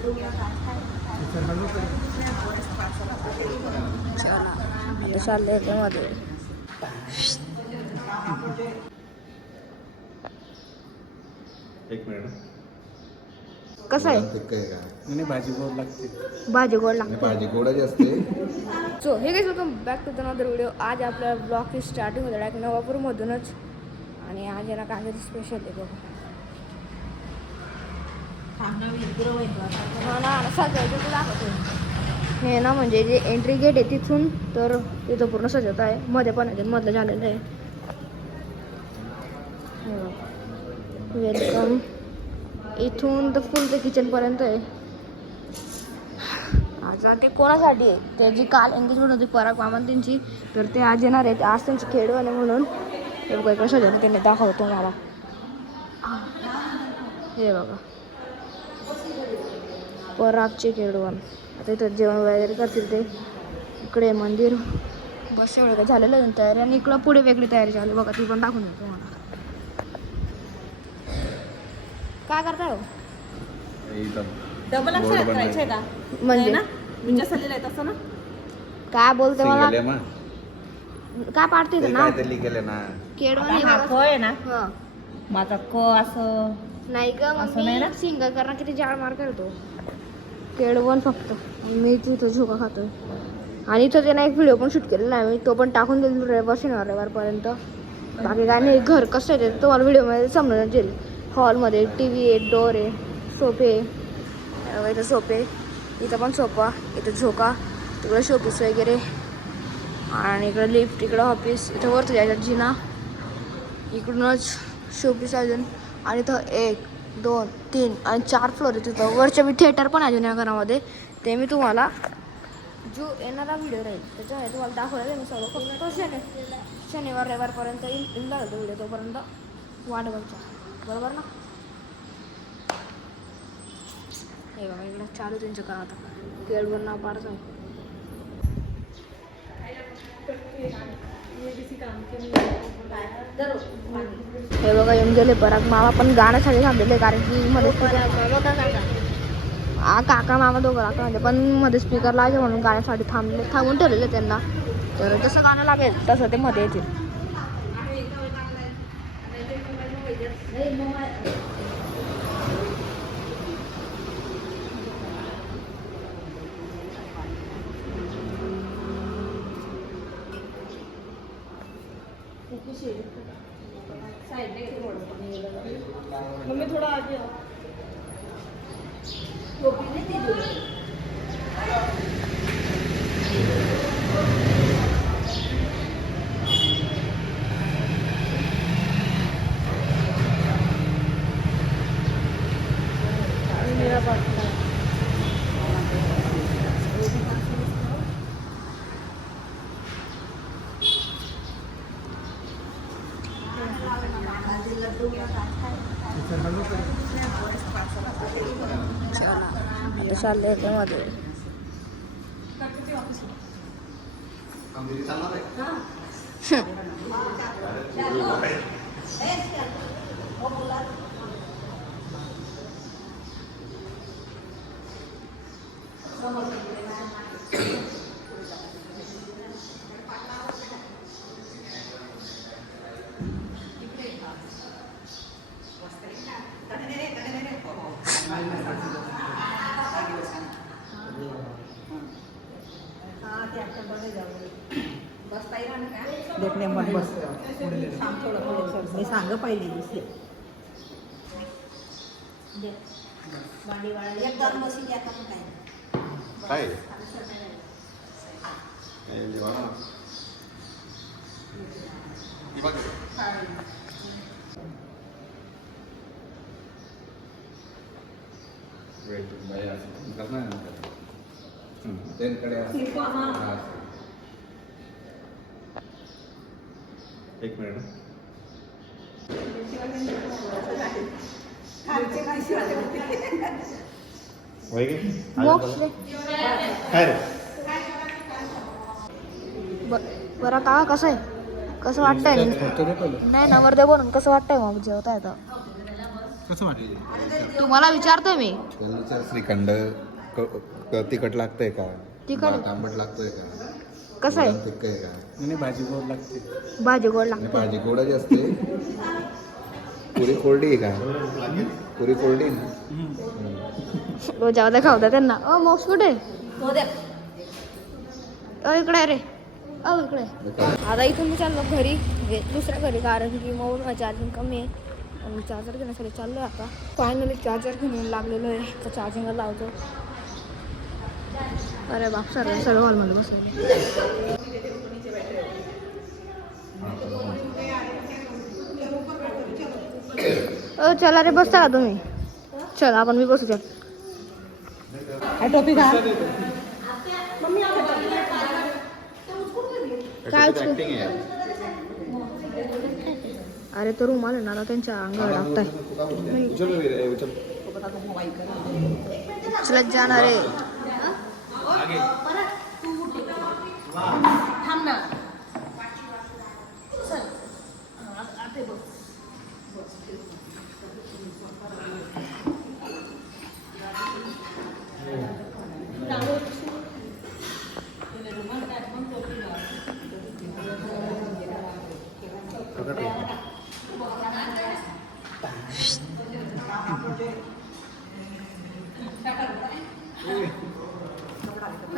चला चालले त्यामध्ये एक मिनिट कसं आहे भाजी गोड लागते भाजी गोड लागते भाजी गोडाची असते सो हे काही welcome back to the another video. आज आपल्या ब्लॉगची स्टार्टिंग होतं डायरेक्ट नवापूरमधूनच आणि आज याला काहीतरी स्पेशल आहे बघा. हे ना म्हणजे जे एंट्री गेट आहे तिथून तर तिथं पूर्ण सजवत आहे. मध्ये पण आहे मधलं झालेलं आहे. वेलकम इथून तर फुल ते किचनपर्यंत आहे. आज ते कोणासाठी आहे त्याची काल एंगेजमेंट होती पराग मामा त्यांची तर ते आज येणार आहेत. आज त्यांची खेळवाले म्हणून हे बघा कसं सजवलं त्यांनी दाखवतो मला. हे बघा परागचे खेळवण आता इथं जेवण वगैरे करतील ते. इकडे मंदिर बस एवढं काय झालेलं आहे तयारी आणि इकडं पुढे वेगळी तयारी झाली बघा. ती पण दाखवून देतो तुम्हाला. काय करताय हो डबल अक्षर करायचे का म्हणजे तसं ना काय बोलते मला काय पाडते ना केडवण हा क आहे ना हा माझा क असं नाही का मग असं नाही ना? मी सिंगल करणार किती जाड मार करतो केडवण फक्त मी तिथं झोका खातोय. आणि इथं त्यानं एक व्हिडिओ पण शूट केलेला आहे मी तो पण टाकून देईल रविवारपर्यंत. बाकी काय नाही घर कसं आहे ते तुम्हाला व्हिडिओमध्ये समजून जाईल. हॉलमध्ये टी व्ही आहे डोअर आहे सोफे इथं सोफे इथं पण सोफा इथं झोका तिकडं शोपीस वगैरे आणि इकडं लिफ्ट इकडं ऑफिस इथं वरती जायचं जिना इकडूनच शोपीस अजून आणि इथं 1 2 3 आणि 4 फ्लोर आहे. तिथं वरच्या मी थिएटर पण अजून या घरामध्ये ते मी तुम्हाला जो येणारा व्हिडिओ राहील त्याच्यामध्ये तुम्हाला दाखवलं मी सगळं फक्त शनिवार रविवारपर्यंत येईल लागतो व्हिडिओ तोपर्यंत वाट बघायचा बरोबर ना. हे बघा इकडं चालू त्यांचं करा आता केळवर नाव पाडत आहे. हे बघा येऊन गेले पराग मामा पण गाण्यासाठी थांबलेले कारण की मध्ये काका मामा दोघं काका म्हणजे पण मध्ये स्पीकर लागे म्हणून गाण्यासाठी थांबून ठेवलेले त्यांना. तर जसं गाणं लागेल तसं ते मध्ये येतील. मम्मी थोड़ा आगे चालले त्यामध्ये देखणे मग बस मी सांग पहिले दिसले काय एक मिनिट बरं का कसं आहे कसं वाटतंय नाही नवरदेव बनून कसं वाटतंय मग जेवता येतं कसं वाटलं? तुम्हाला विचारतोय मी. त्यानुसार श्रीखंड तिखट लागतंय का? तिखट आंबट लागतोय का? कसं आहे? तिखट आहे का? नाही भाजी गोड लागते. भाजी गोड आणि लागते. भाजी गोडाची असते. पुरी कोरडी आहे का? पुरी कोरडी आहे ना? रोजामध्ये खाऊ द्या त्यांना. मॉक्स कुठे? तो दे. इकडे रे. इकडे. आता इथून मी चाललो घरी, म्हणजे दुसऱ्या घरी, कारण की मोबाईल चार्जिंग कमी आहे आणि चार्जर घेण्यासाठी चाललो आहे आता. फायनली चार्जर घेऊन लागलेलो आहे, तर चार्जिंगला लावतो. अरे बाप, सर्व हॉलमध्ये बसवलं. चला रे, बसता का तुम्ही? चला आपण मी बसू. चल टोपी का? काय ऍक्टिंग आहे. अरे तो रुमाल आहे ना, त्यांच्या अंगावर टाकताय. चलत जाणार आहे. थांब ना.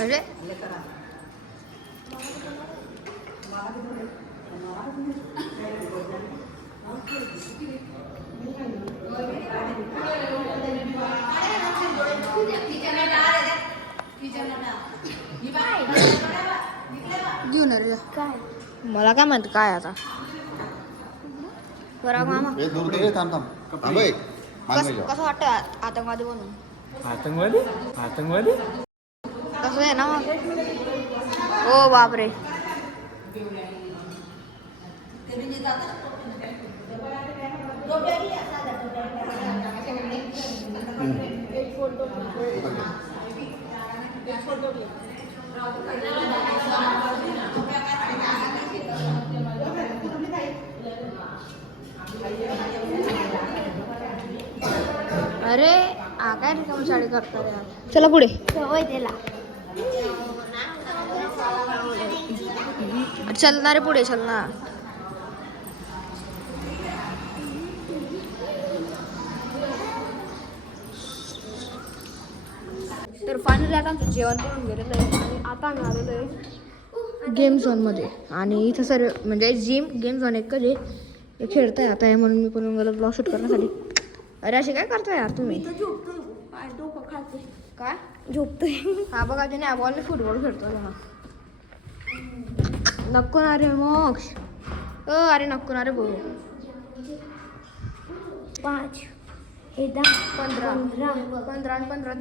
अरे घेऊन रे. काय मला काय म्हणते काय आता? बरं मामा, दूर दे. थांब थांब थांब. कसं वाटतं आतंकवादी बनून? आतंकवादी कसं आहे ना मग? ओ बापरे. अरे काय रिकामी साडी करतात यार. चला पुढे. चल ना रे पुढे, चल ना. तर फायनली आता आमचं जेवण करून गेलेलं आहे आणि आता आम्ही आलेलो आहे गेम झोनमध्ये. आणि इथं सर्व म्हणजे गेम झोन एक कधी खेळत आहे आता, म्हणून मी पण गेलो ब्लॉग शूट करण्यासाठी. अरे असे काय करताय यार तुम्ही? काय झोपतोय? हा बघा, त्याने बॉलने फुटबॉल खेळतो ना. नको ना रे मोक्ष. अरे नको ना रे भाऊ. 5 10 15 15 आणि 15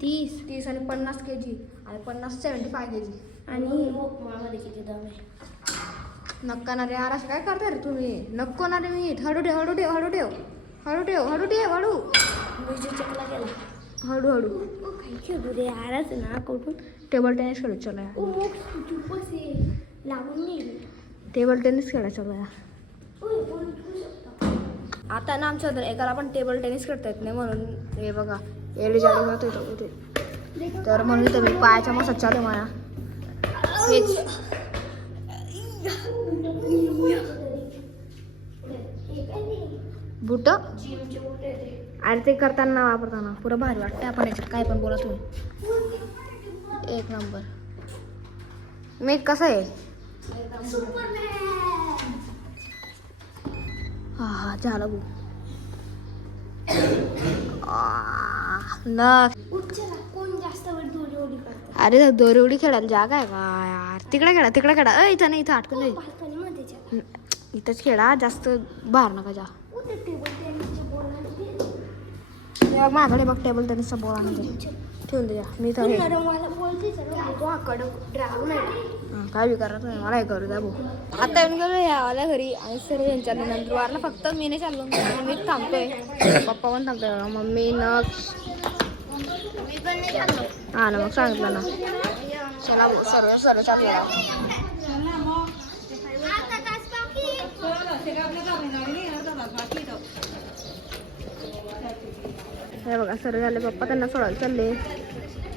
30 आणि 50 kg आणि 50 75 kg. आणि नक्का ना रे यार, असं काय करताय रे तुम्ही? नको ना रे. मी हळू ठेव हळू ठेव हळू ठेव हळू ठेव हळू ठेव हळू हळू हळू खेळू दे यारच ना. कुठून टेबल टेनिस खेळत चला यार. टेबल टेनिस खेळायला चला यार. आता ना आमच्या एकाला पण टेबल टेनिस खेळता येत नाही, म्हणून हे बघा एवढी जाडी जातो इथं. तर म्हणून इथं मी पायाच्या मसाज चालू माझ्या. हेच बुट. अरे ते करताना वापरताना पुरं भारी वाटतं. आपण याच्यात काय पण बोला तुम्ही. एक नंबर. मी कसं आहे? हा झालं भाऊ. अरे दोरी खेळायला जागा आहे का यार? तिकडे खेळा. इथं नाही, इथं अटकून नाही. इथंच खेळा, जास्त बाहेर नका जा. माझ्याकडे बघ टेबल टेनिसचा बॉल आणते, ठेवून द्या. मी तर काय बी करा तुम्ही, मला हे करू द्या भाऊ. आता येऊन गेलो यावाल्या घरी आणि सर्व यांच्या नंतर वारला. फक्त मी नाही चाललो, मीच थांबतोय. पप्पा पण थांबतोय, मम्मी न हा ना. मग सांगितलं ना. चला भाऊ, सर्व चालू. हे बघा सर झाले, पप्पा त्यांना सोडायला चालले.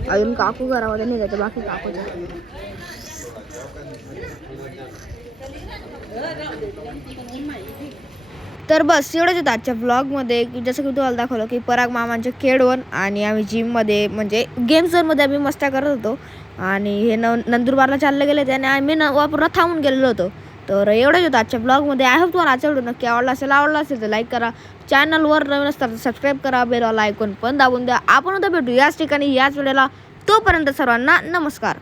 अजून काकू घरामध्ये निघायचं बाकी काकूचं. तर बस एवढंच होतं आजच्या व्लॉगमध्ये, की जसं की तुम्हाला दाखवलं की पराग मामांचे केडवन आणि आम्ही जिममध्ये म्हणजे गेम झोनमध्ये आम्ही मस्त्या करत होतो. आणि हे नंदुरबारला चालले गेले त्याने आम्ही वापरून थांबून गेलेलो होतो. तर एवढंच होतं आजच्या ब्लॉगमध्ये. आय होप तुम्हाला आजचा व्हिडिओ नक्की आवडला असेल तर लाईक करा, चॅनलवर नवीन असतात सबस्क्राईब करा, बेलवाला आयकॉन पण दाबून द्या. आपण उद्या भेटू याच ठिकाणी याच वेळेला. तोपर्यंत सर्वांना नमस्कार.